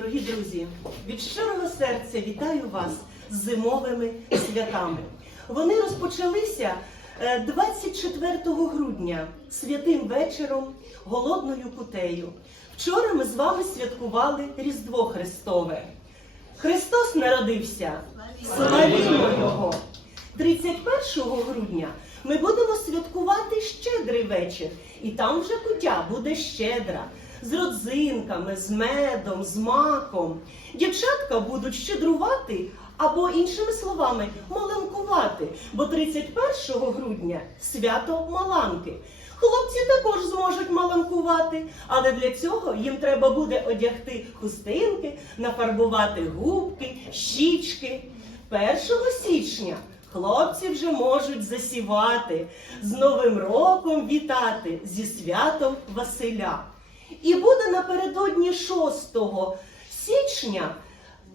Дорогі друзі, від щирого серця вітаю вас з зимовими святами. Вони розпочалися е, 24 грудня святим вечором, голодною кутею. Вчора ми з вами святкували Різдво Христове. Христос народився, славімо Його! 31 грудня ми будемо святкувати щедрий вечір, і там вже кутя буде щедра. З родзинками, з медом, з маком. Дівчатка будуть щедрувати, або, іншими словами, маланкувати, бо 31 грудня свято Маланки. Хлопці також зможуть маланкувати, але для цього їм треба буде одягти хустинки, нафарбувати губки, щічки. 1 січня хлопці вже можуть засівати, з Новим роком вітати зі святом Василя. І буде напередодні 6 січня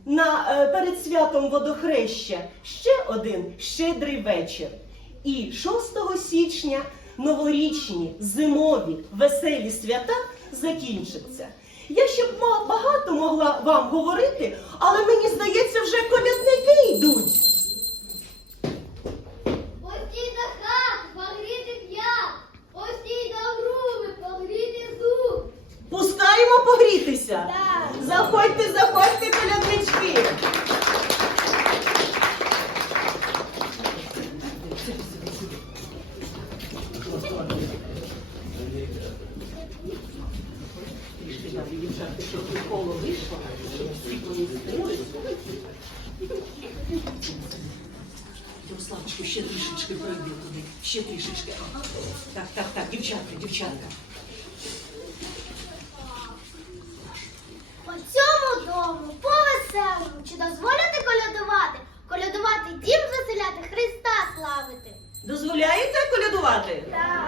на, е, перед святом водохреща ще один щедрий вечір. І 6 січня новорічні зимові веселі свята закінчаться. Я ще багато могла вам говорити, але мені здається, вже колядники йдуть. Пускаємо погрітися. Так. Заходьте, заходьте, коляднички. Щоб коло вийшло, щоб всі. Ярославочку, ще трішечки пройди туди, ще трішечки. Ага. Так, так, так, дівчатка, дівчатка. Дозволяєте колядувати? Так.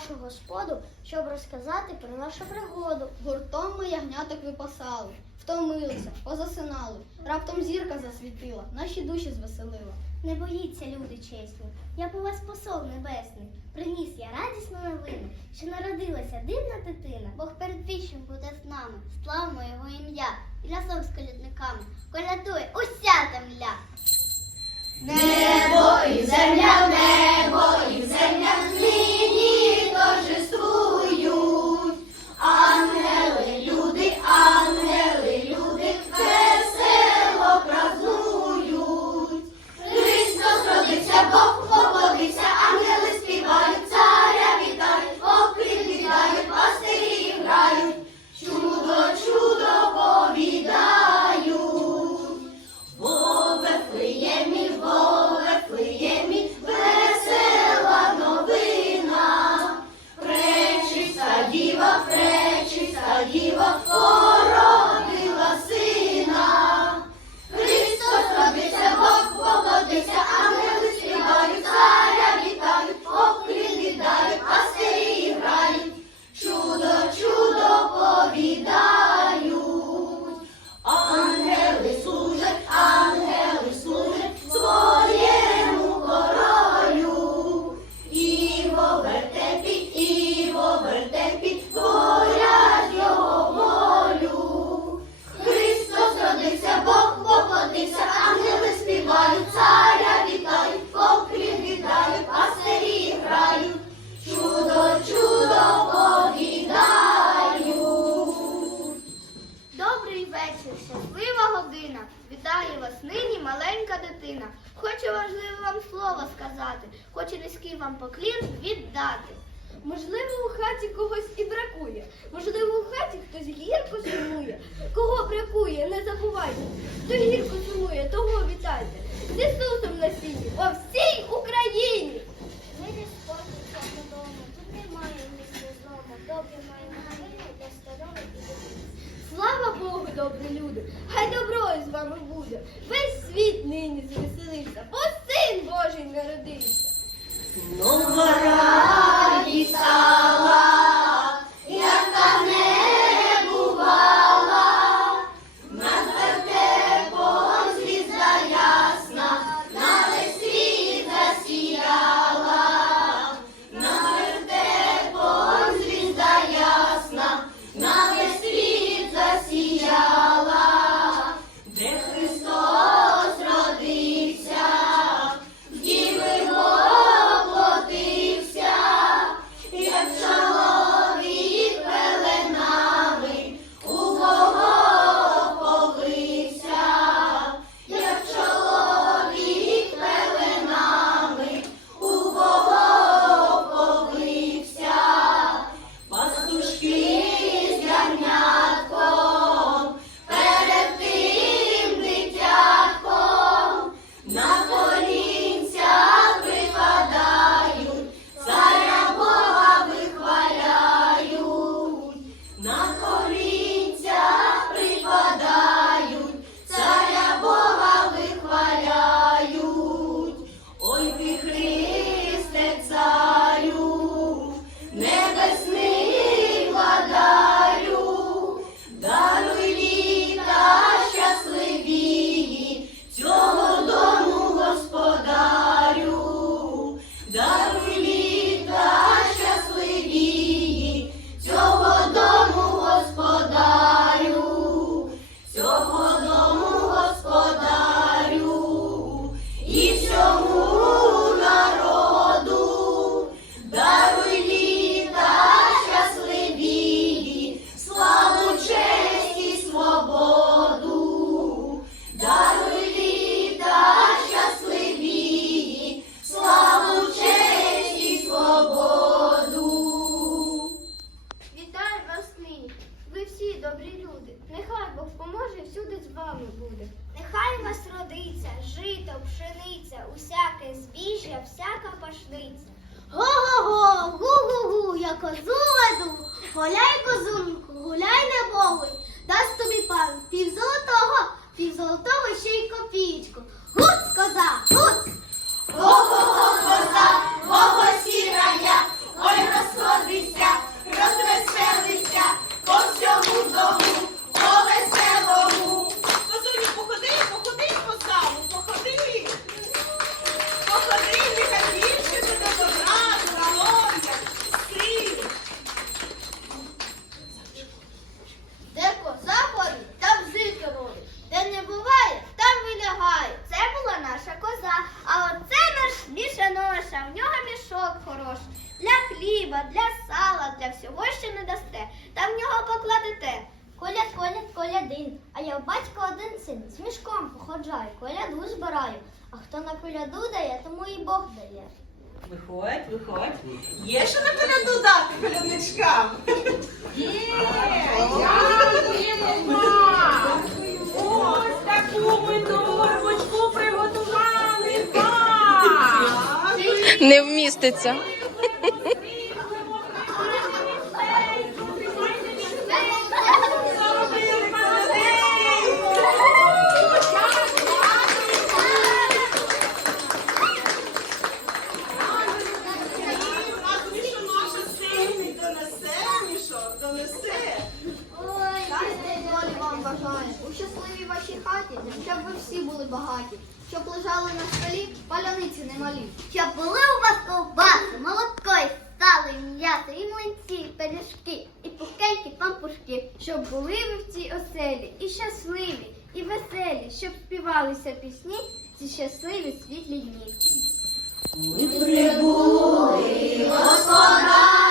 нашу господу, щоб розказати про нашу пригоду. Гуртом ми ягняток випасали, втомилися, позасинали. Раптом зірка засвітила, наші душі звеселила. Не боїться, люди чесні, я по вас посол небесний. Приніс я радісну новину, що народилася дивна дитина. Бог перед передвічним буде з нами. Славимо його ім'я і разом з колядниками колядує уся земля. Небо і земля, небо і земля. добрі люди, хай добро з вами буде. Весь світ нині звеселився, бо син Божий народився. козу веду, гуляй козунку, гуляй не богуй. та в нього мішок хороший. Для хліба, для сала, для всього що не дасте. Та в нього покладете. Коля, коля, колядин, а я в батька один син, з мішком походжаю, коляду збираю, а хто на коляду дає, тому і Бог дає. Виходь, виходь. Є що на коляду дати колядничкам? Є, дякуємо вам! Ось таку ми добру. Не вміститься. А ти що наша сильний донесе, мішок, донесе. Ой, долі вам бажаю. У щасливій вашій хаті, щоб ви всі були багаті, щоб лежали на столі паляниці немалі. Щоб були у вас ковбаси, молоко і і м'ясо, і млинці, і пиріжки, і пухенькі пампушки. Щоб були ви в цій оселі і щасливі, і веселі, щоб співалися пісні ці щасливі світлі дні. Ми прибули, господарю,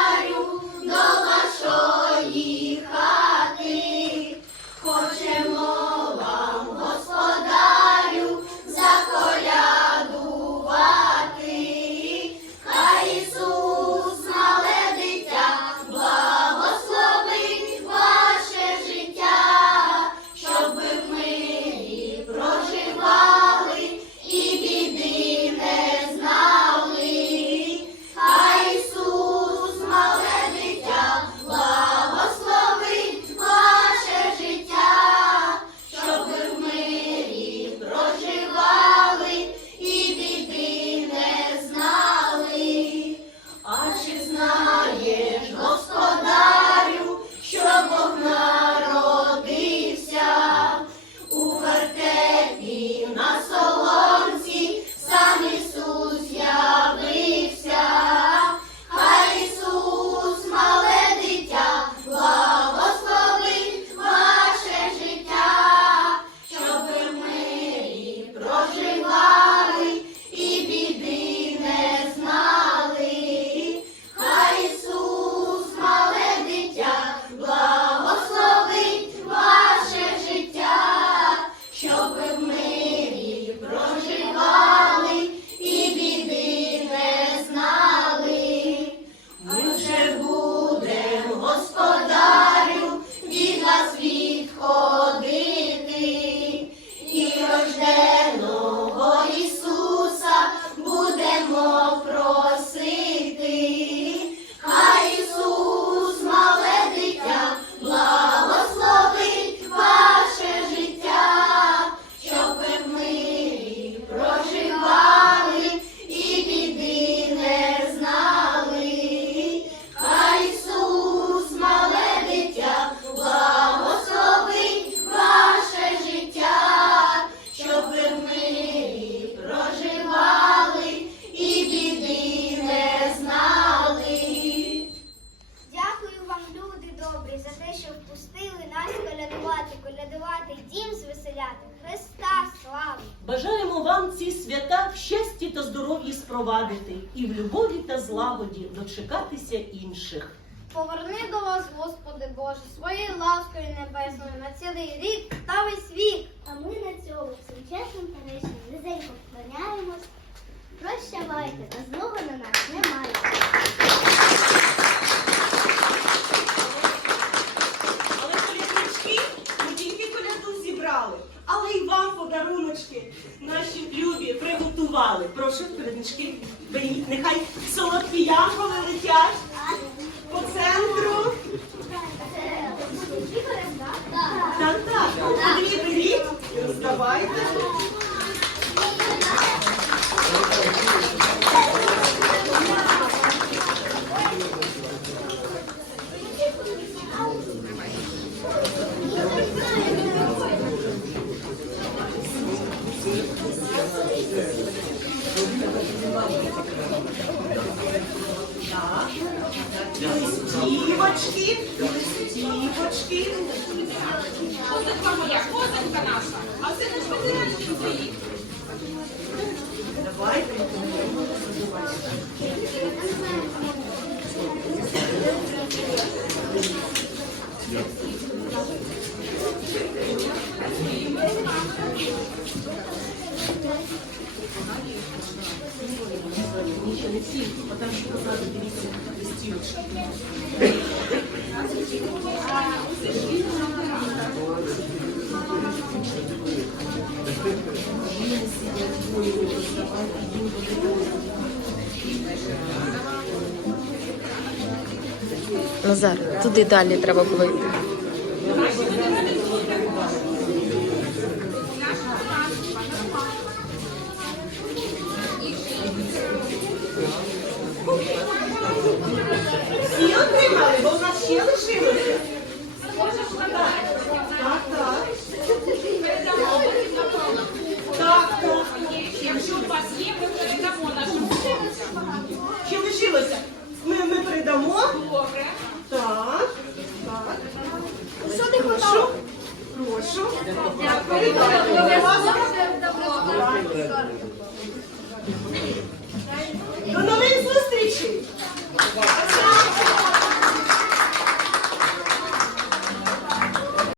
здоров'ї спровадити і в любові та злагоді дочекатися інших. Поверни до вас, Господи Боже, своєю ласкою небесною на цілий рік та весь вік. А ми на цьому всім чесним та речі низенько вклоняємось. Прощавайте, та злого на нас немає. Але коляднички не тільки коляду зібрали, але й вам подаруночки наші любі приготували. Прошу, коляднички, беріть, нехай солодкі янголи летять по центру. Так, так, ну, беріть, беріть, роздавайте. Дівочки, дівочки. Козинка моя, козинка наша. А це не ж матеріальні твої. Давайте. Дякую. Назар, туди далі треба було йти.